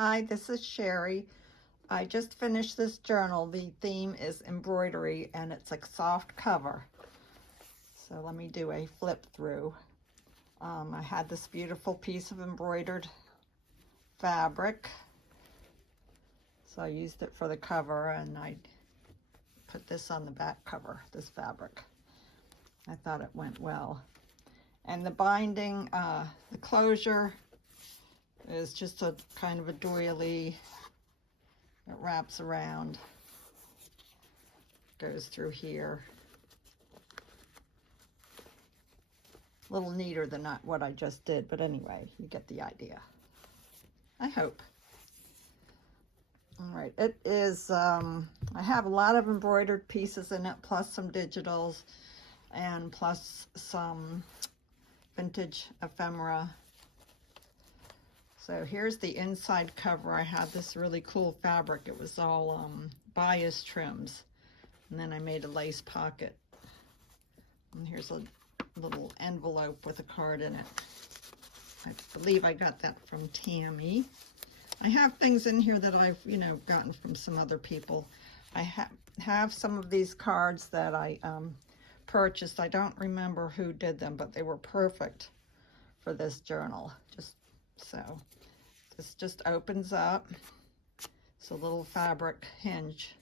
Hi, this is Cheri. I just finished this journal. The theme is embroidery and it's a soft cover. So let me do a flip through. I had this beautiful piece of embroidered fabric. So I used it for the cover and I put this on the back cover, this fabric. I thought it went well. And the binding, the closure is just a kind of a doily. It wraps around, goes through here. A little neater than what I just did, but anyway, you get the idea. I hope. All right, it is, I have a lot of embroidered pieces in it, plus some digitals, and plus some vintage ephemera. So here's the inside cover. I had this really cool fabric. It was all bias trims. And then I made a lace pocket. And here's a little envelope with a card in it. I believe I got that from Tammy. I have things in here that I've, gotten from some other people. I have some of these cards that I purchased. I don't remember who did them, but they were perfect for this journal. So this just opens up. It's a little fabric hinge.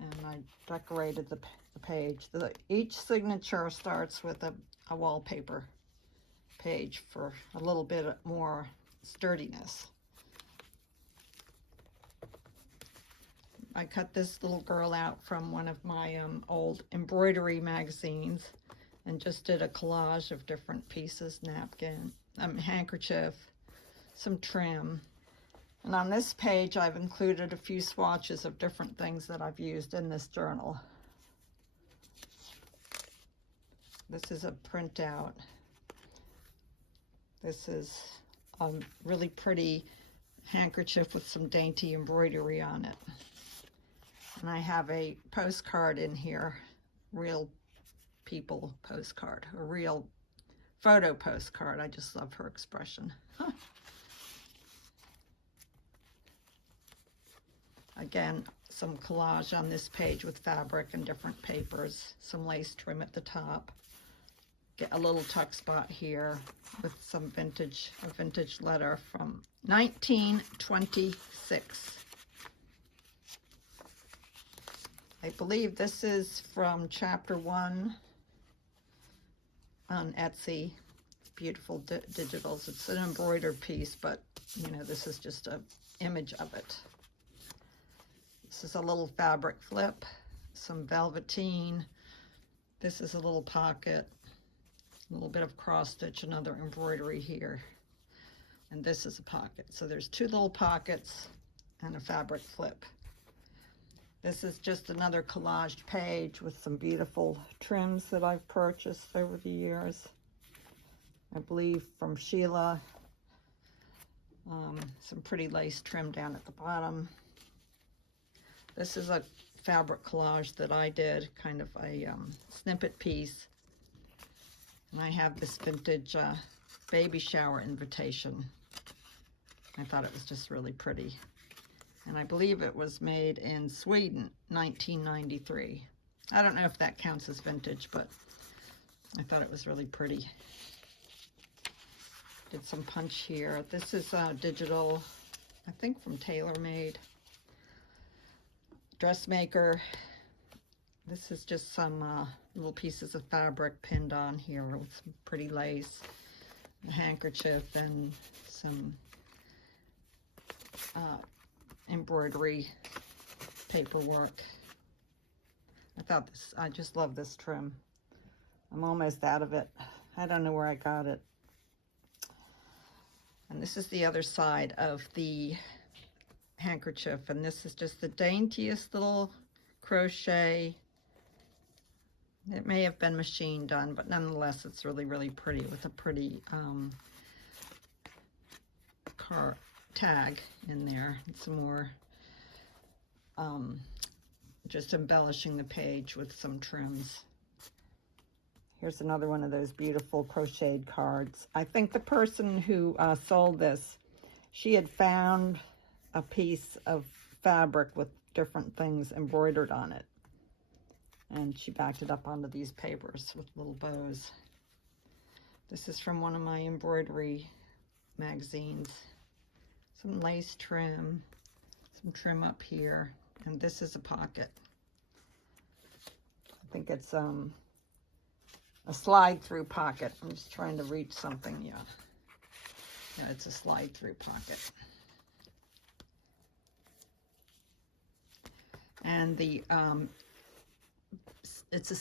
And I decorated the page. Each signature starts with a wallpaper page for a little bit more sturdiness. I cut this little girl out from one of my old embroidery magazines and just did a collage of different pieces, napkin, handkerchief, some trim. And on this page, I've included a few swatches of different things that I've used in this journal. This is a printout. This is a really pretty handkerchief with some dainty embroidery on it. And I have a postcard in here, real people postcard, a real photo postcard. I just love her expression. Again, some collage on this page with fabric and different papers, some lace trim at the top. Get a little tuck spot here with some a vintage letter from 1926. I believe this is from chapter 1 on Etsy. Beautiful digitals. It's an embroidered piece, but this is just an image of it. This is a little fabric flip, some velveteen. This is a little pocket, a little bit of cross stitch, another embroidery here. And this is a pocket. So there's two little pockets and a fabric flip. This is just another collaged page with some beautiful trims that I've purchased over the years. I believe from Sheila. Some pretty lace trim down at the bottom. This is a fabric collage that I did, kind of a snippet piece. And I have this vintage baby shower invitation. I thought it was just really pretty. And I believe it was made in Sweden, 1993. I don't know if that counts as vintage, but I thought it was really pretty. Did some punch here. This is digital, I think from TaylorMade. Dressmaker. This is just some little pieces of fabric pinned on here with some pretty lace, a handkerchief, and some embroidery paperwork. I just love this trim. I'm almost out of it. I don't know where I got it. And this is the other side of the handkerchief, and this is just the daintiest little crochet. It may have been machine done, but nonetheless it's really, really pretty with a pretty tag in there, and some more just embellishing the page with some trims. Here's another one of those beautiful crocheted cards. I think the person who sold this, she had found a piece of fabric with different things embroidered on it. And she backed it up onto these papers with little bows. This is from one of my embroidery magazines. Some lace trim, some trim up here, and this is a pocket. I think it's a slide-through pocket. I'm just trying to reach something. Yeah, it's a slide-through pocket. And the it's a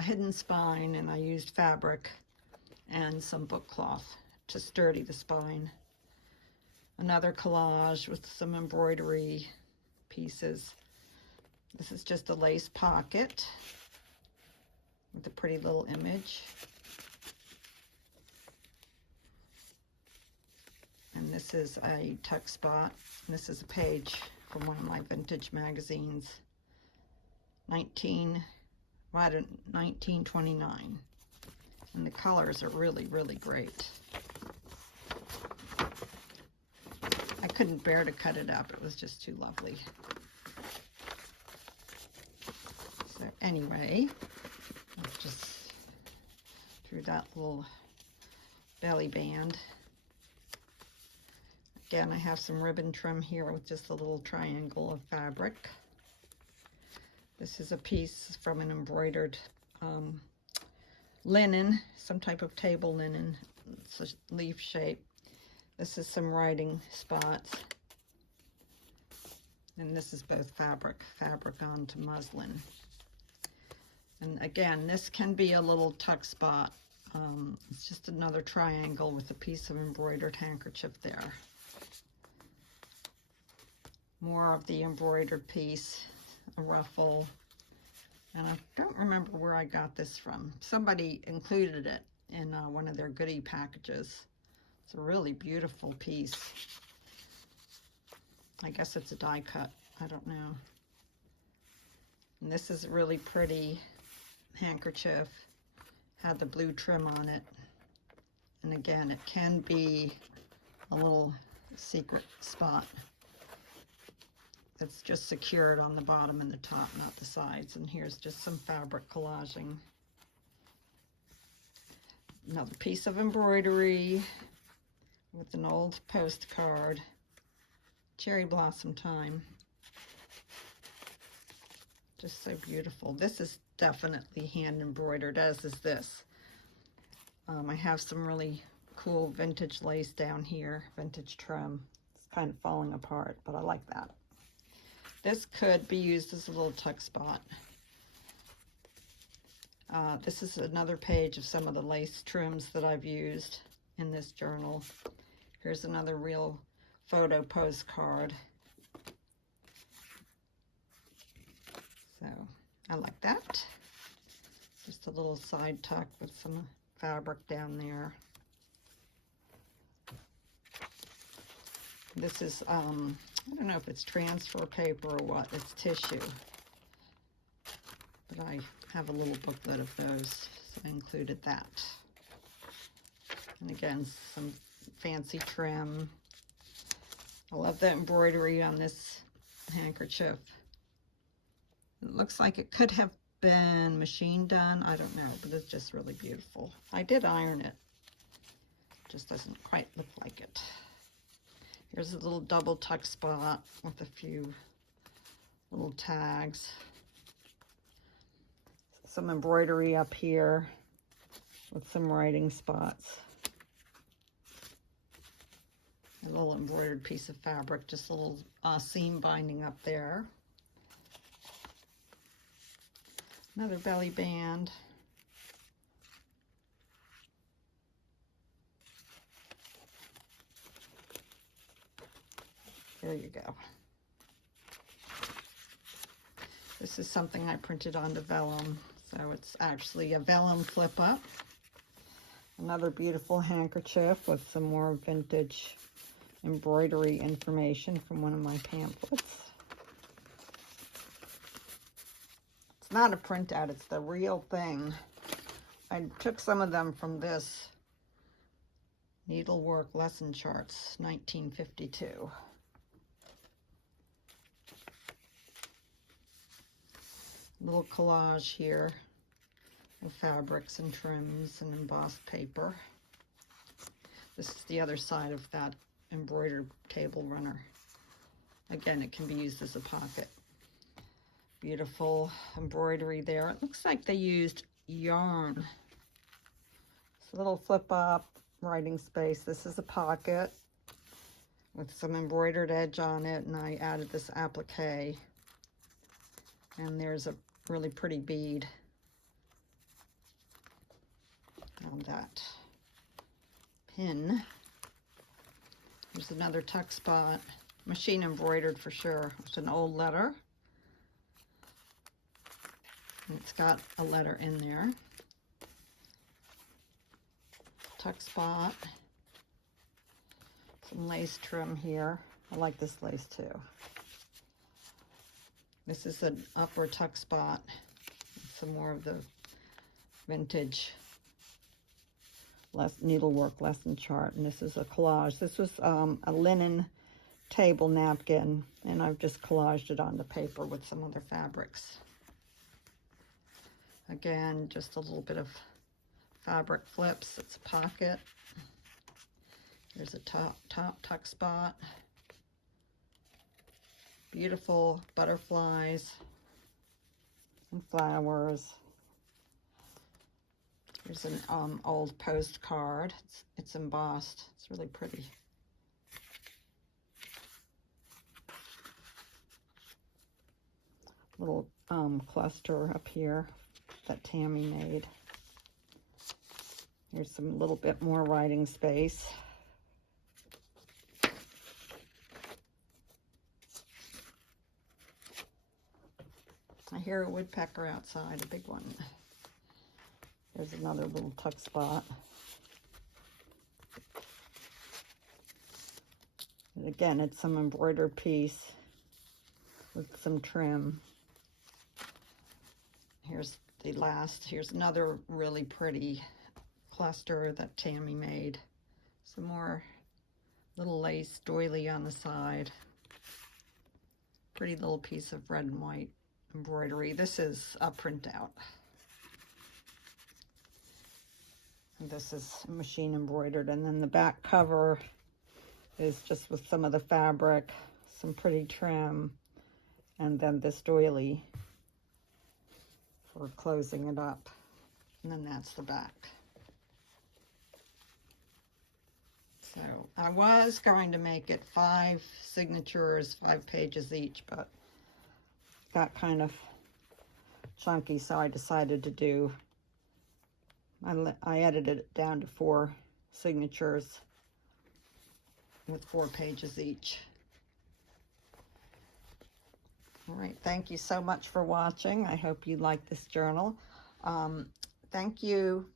hidden spine, and I used fabric and some book cloth to sturdy the spine. Another collage with some embroidery pieces. This is just a lace pocket with a pretty little image. And this is a tuck spot. This is a page from one of my vintage magazines, 1929. And the colors are really, really great. I couldn't bear to cut it up. It was just too lovely. So anyway, I just drew that little belly band. Again, I have some ribbon trim here with just a little triangle of fabric. This is a piece from an embroidered linen, some type of table linen. It's a leaf shape. This is some writing spots. And this is both fabric onto muslin. And again, this can be a little tuck spot. It's just another triangle with a piece of embroidered handkerchief there. More of the embroidered piece, a ruffle. And I don't remember where I got this from. Somebody included it in one of their goodie packages. It's a really beautiful piece. I guess it's a die cut. I don't know. And this is a really pretty handkerchief. Had the blue trim on it. And again, it can be a little secret spot. It's just secured on the bottom and the top, not the sides. And here's just some fabric collaging. Another piece of embroidery with an old postcard. Cherry blossom time. Just so beautiful. This is definitely hand embroidered, as is this. I have some really cool vintage lace down here, vintage trim. It's kind of falling apart, but I like that. This could be used as a little tuck spot. This is another page of some of the lace trims that I've used in this journal. Here's another real photo postcard. So I like that. Just a little side tuck with some fabric down there. This is, I don't know if it's transfer paper or what, it's tissue. But I have a little booklet of those, so I included that. And again, some fancy trim. I love the embroidery on this handkerchief. It looks like it could have been machine done, I don't know, but it's just really beautiful. I did iron it. Just doesn't quite look like it. Here's a little double tuck spot with a few little tags. Some embroidery up here with some writing spots. A little embroidered piece of fabric, just a little seam binding up there. Another belly band. There you go. This is something I printed onto vellum, so it's actually a vellum flip up. Another beautiful handkerchief with some more vintage embroidery information from one of my pamphlets. It's not a printout, it's the real thing. I took some of them from this Needlework lesson charts, 1952. Little collage here of fabrics and trims and embossed paper. This is the other side of that embroidered table runner. Again, it can be used as a pocket. Beautiful embroidery there. It looks like they used yarn. It's a little flip up writing space. This is a pocket with some embroidered edge on it, and I added this applique. And there's a really pretty bead on that pin. There's another tuck spot, machine embroidered for sure. It's an old letter, and it's got a letter in there. Tuck spot, some lace trim here. I like this lace too. This is an upper tuck spot. Some more of the vintage needlework lesson chart, and this is a collage. This was a linen table napkin, and I've just collaged it on the paper with some other fabrics. Again, just a little bit of fabric flips. It's a pocket. There's a top tuck spot. Beautiful butterflies and flowers. Here's an old postcard. It's embossed. It's really pretty. Little cluster up here that Tammy made. Here's some little bit more writing space. I hear a woodpecker outside, a big one. There's another little tuck spot. And again, it's some embroidered piece with some trim. Here's the last. Here's another really pretty cluster that Tammy made. Some more little lace doily on the side. Pretty little piece of red and white embroidery. This is a printout. And this is machine embroidered, and then the back cover is just with some of the fabric, some pretty trim, and then this doily for closing it up. And then that's the back. So I was going to make it 5 signatures, 5 pages each, but got kind of chunky, so I decided to do, I edited it down to 4 signatures with 4 pages each. All right, thank you so much for watching. I hope you like this journal. Thank you